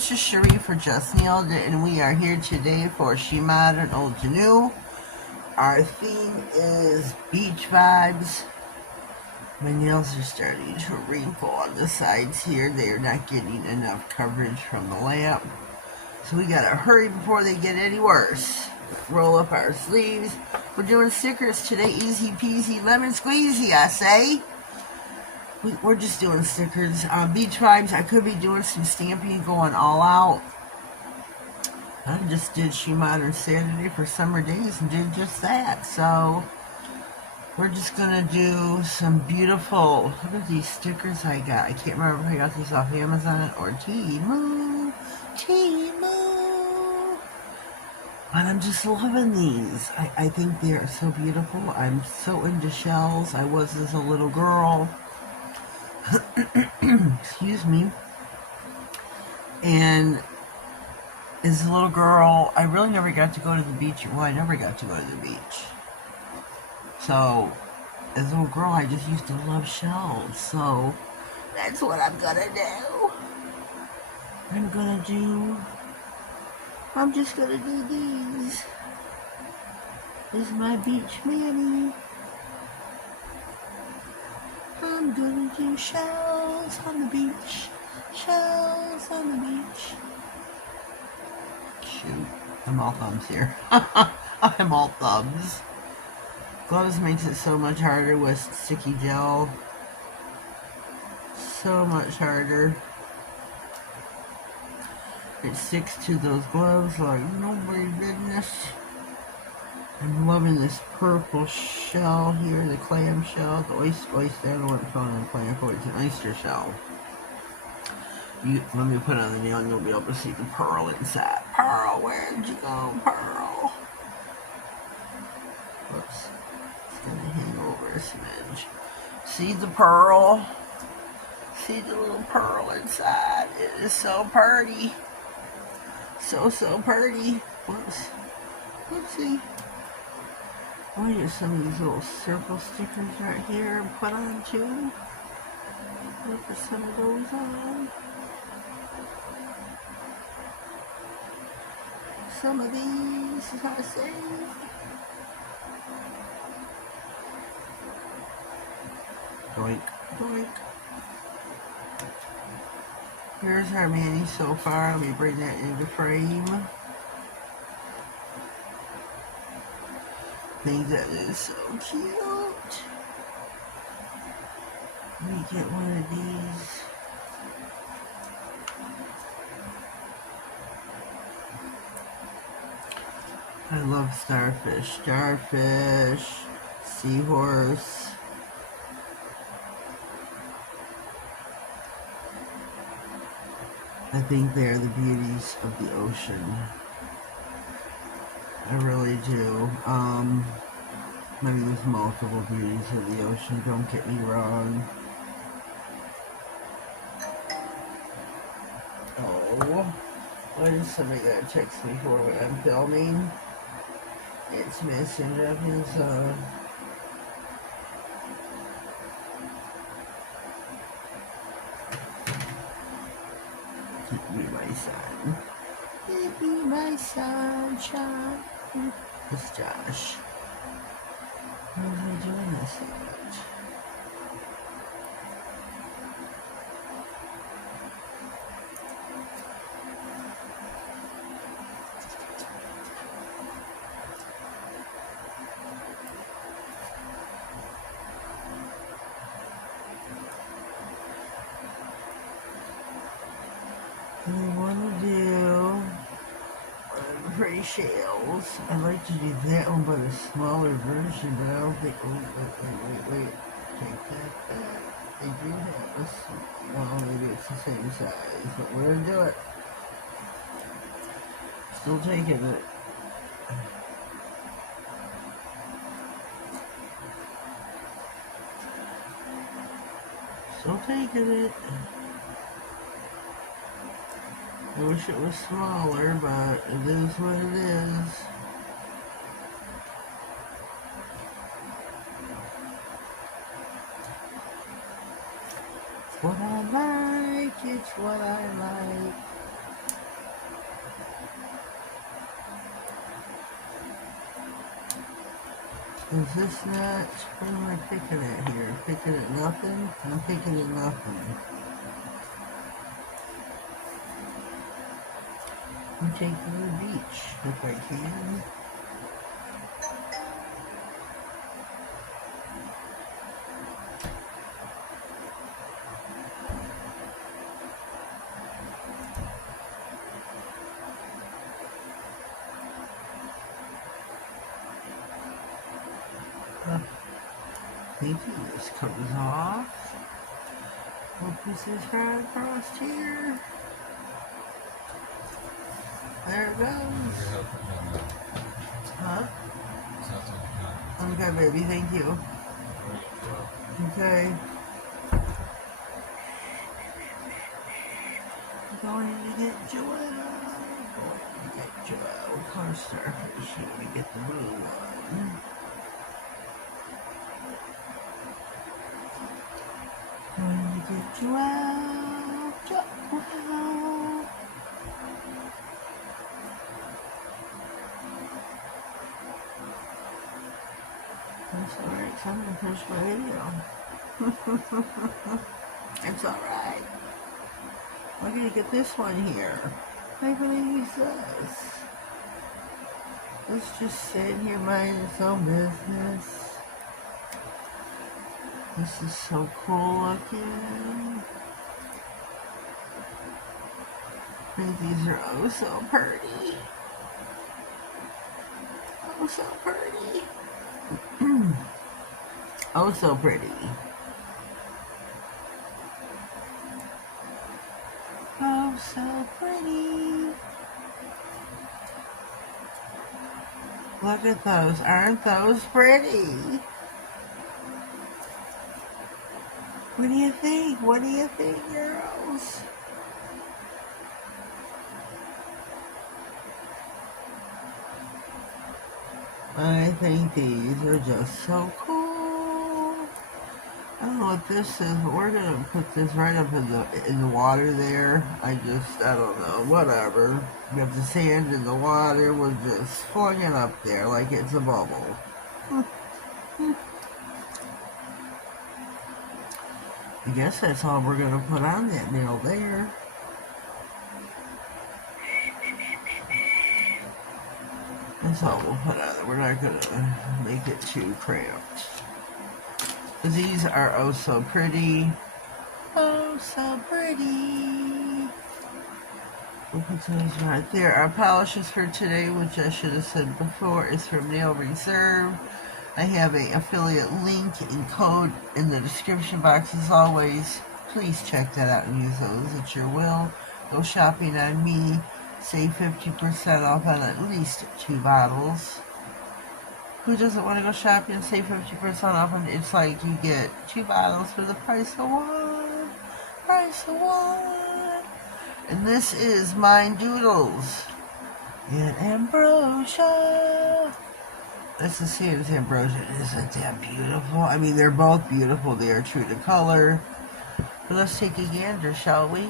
this is Cherie for Justnailedit, and we are here today for SheModern Old to New. Our theme is beach vibes. My nails are starting to wrinkle on the sides here. They are not getting enough coverage from the lamp. So we gotta hurry before they get any worse. Roll up our sleeves. We're doing stickers today, easy peasy, lemon squeezy, I say. We're just doing stickers. Beach vibes, I could be doing some stamping, going all out. I just did SheModern Saturday for summer days and did just that. So we're just gonna do some beautiful, look at these stickers I got. I can't remember if I got these off Amazon or Temu. But I'm just loving these. I think they are so beautiful. I'm so into shells. I was as a little girl. Excuse me. And as a little girl, I really never got to go to the beach. Well, I never got to go to the beach. So, as a little girl, I just used to love shells. So, that's what I'm gonna do. I'm just gonna do these. This is my beach Manny. I'm gonna do shells on the beach. Shells on the beach. Shoot, I'm all thumbs here. I'm all thumbs. Gloves makes it so much harder with sticky gel. So much harder. It sticks to those gloves like nobody's business. I'm loving this purple shell here, the clam shell, the oyster, I don't know what it's called on clam, but it's an oyster shell. Let me put it on the nail and you'll be able to see the pearl inside. Pearl, where'd you go, Pearl? Whoops. It's going to hang over a smidge. See the pearl? See the little pearl inside? It is so pretty. So pretty. Whoops. Whoopsie. Oh, here's some of these little circle stickers right here. Put on too. Put some of those on. Some of these, I say. Doink, doink. Here's our Manny so far. Let me bring that into frame. I think that is so cute. Let me get one of these. I love starfish. Starfish, seahorse. I think they're the beauties of the ocean. I really do. Maybe there's multiple beauties of the ocean, don't get me wrong. Oh, why does somebody gotta text me for what I'm filming? It's messing up his, Give me my son. Give me my sunshine. It's Josh. Why am I doing this so much? I want to do pretty shells. I'd like to do that one, but a smaller version, but I don't think, wait, take that back. They do have a small, well, maybe it's the same size, but we're going to do it. Still taking it. Still taking it. I wish it was smaller, but it is what it is. It's what I like, it's what I like. Is this not? What am I picking at here? Picking at nothing? I'm picking at nothing. I'm taking the beach if I can. Maybe this comes off. We'll put this right across here. There it goes. Huh? Okay, baby, thank you. Okay. I'm going to get Joelle. What color starfish should we get the blue one? Going to get Joelle. That's alright, so I'm going to finish my video. It's alright. We're going to get this one here. Like what he says. Let's just sit here minding its own business. This is so cool looking. I think these are oh so pretty. Oh so pretty. Oh so pretty. Oh so pretty. Look at those. Aren't those pretty? What do you think? What do you think, girls? I think these are just so cool. I don't know what this is, but we're gonna put this right up in the water there. I don't know, whatever. We have the sand in the water, we'll just fling it up there like it's a bubble. I guess that's all we're gonna put on that nail there. That's all we'll put on it. We're not gonna make it too cramped. These are oh so pretty. Oh so pretty. We'll put those right there. Our polishes for today, which I should have said before, is from Nail Reserve. I have an affiliate link and code in the description box as always. Please check that out and use those at your will. Go shopping on me. Save 50% off on at least 2 bottles. Who doesn't want to go shopping and save 50% off? And it's like you get 2 bottles for the price of one. Price of one. And this is Mine Doodles in Ambrosia. Let's just see if it's Ambrosia. Isn't that beautiful? I mean, they're both beautiful. They are true to color. But let's take a gander, shall we?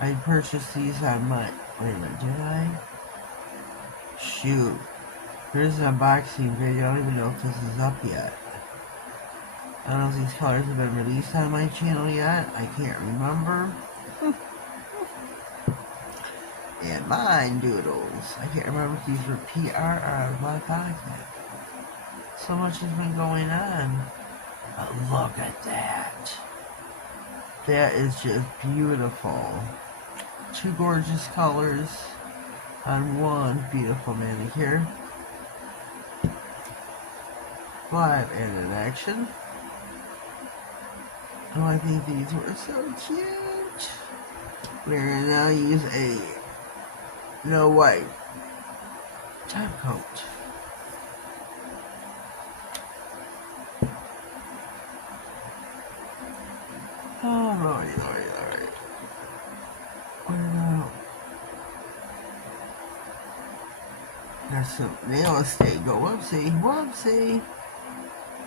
I purchased these on my... Wait a minute, did I? Shoot. Here's an unboxing video. I don't even know if this is up yet. I don't know if these colors have been released on my channel yet. I can't remember. And Mine Doodles. I can't remember if these were PR or Black Pocket. So much has been going on. But look at that. That is just beautiful. 2 gorgeous colors on one beautiful manicure. Live and in action. Oh, I think these were so cute. We're going to now use a no white top coat. Alright. What about... There's some nail estate go. Whoopsie.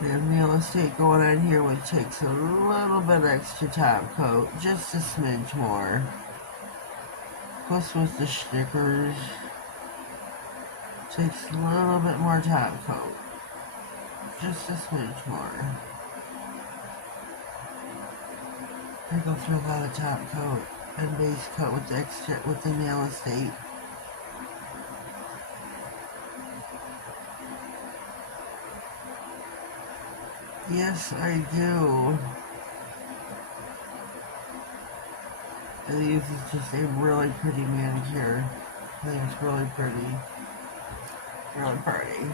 We have nail estate going on here, which takes a little bit extra top coat. Just a smidge more. Plus with the stickers. Takes a little bit more top coat. Just a smidge more. I go through a lot of top coat and base coat with the nail estate. Yes, I do. I think this is just a really pretty manicure. I think it's really pretty. Really pretty.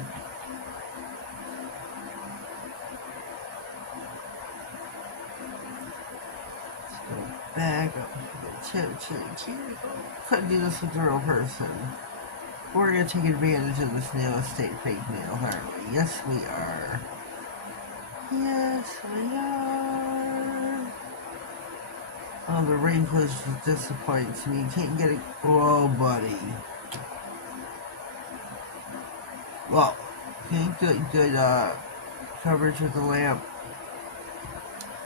Let's go back up to the tip. Couldn't do this with a real person. We're going to take advantage of this nail estate fake nail, aren't we? Yes, we are. Yes, we are. Oh, the wrinkles just disappoints me. You can't get it. Oh, buddy. Well, can't get good coverage with the lamp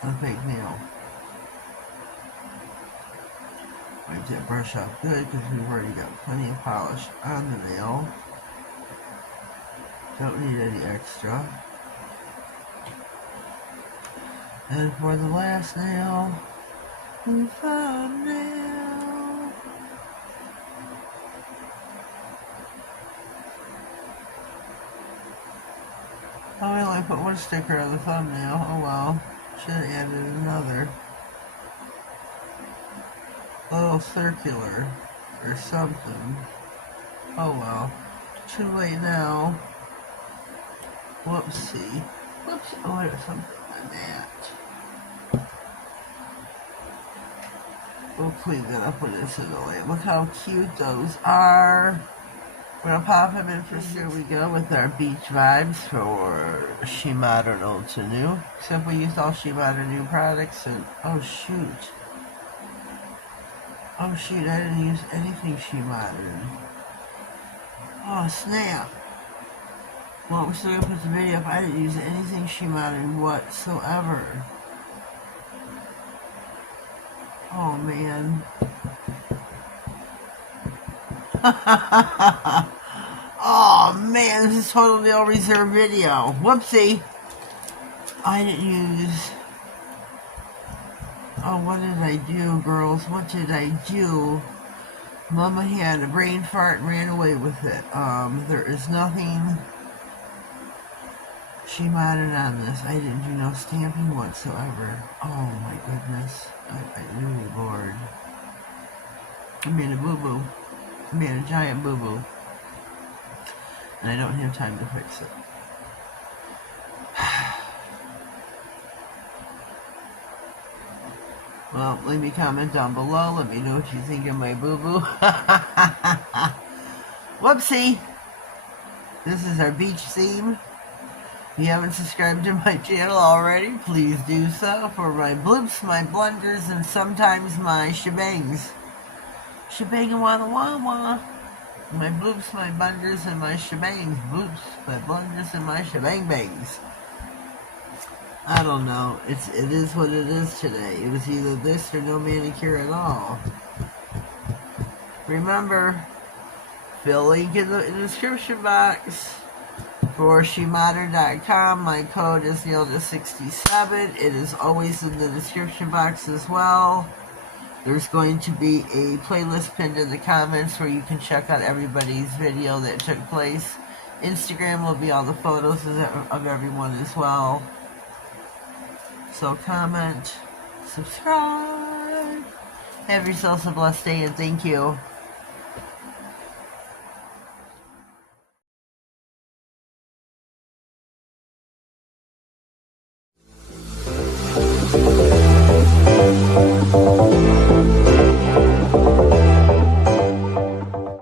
on fake nail. Wipe that brush off good because we've already got plenty of polish on the nail. Don't need any extra. And for the last nail, we found nail. Oh, I only put one sticker on the thumbnail. Oh well. Should have added another. A little circular or something. Oh well. Too late now. Whoopsie. Whoops. Oh, there's something on that. We'll clean that up when it's in the lamp. Look how cute those are. We're going to pop them in for here we go with our beach vibes for SheModern Old to New. Except we used all SheModern new products and oh shoot. Oh shoot, I didn't use anything SheModern. Oh snap. Well, we're still going to put the video up. I didn't use anything SheModern whatsoever. Oh man. Oh man, this is total nail reserve video. Whoopsie. I didn't use... Oh, what did I do, girls? What did I do? Mama had a brain fart and ran away with it. There is nothing SheModern on this. I didn't do no stamping whatsoever. Oh my goodness. I really bored. I made a boo-boo. I made a giant boo-boo. And I don't have time to fix it. Well, leave me a comment down below. Let me know what you think of my boo-boo. Whoopsie! This is our beach theme. If you haven't subscribed to my channel already, please do so for my bloops, my blunders, and sometimes my shebangs. Shebang wah wah wah. My bloops, my blunders, and my shebangs. Bloops, my blunders, and my shebang bangs. I don't know. It is what it is today. It was either this or no manicure at all. Remember, fill link in the description box. For SheModern.com, my code is Nailed It9. It is always in the description box as well. There's going to be a playlist pinned in the comments where you can check out everybody's video that took place. Instagram will be all the photos of everyone as well. So comment, subscribe. Have yourselves a blessed day and thank you.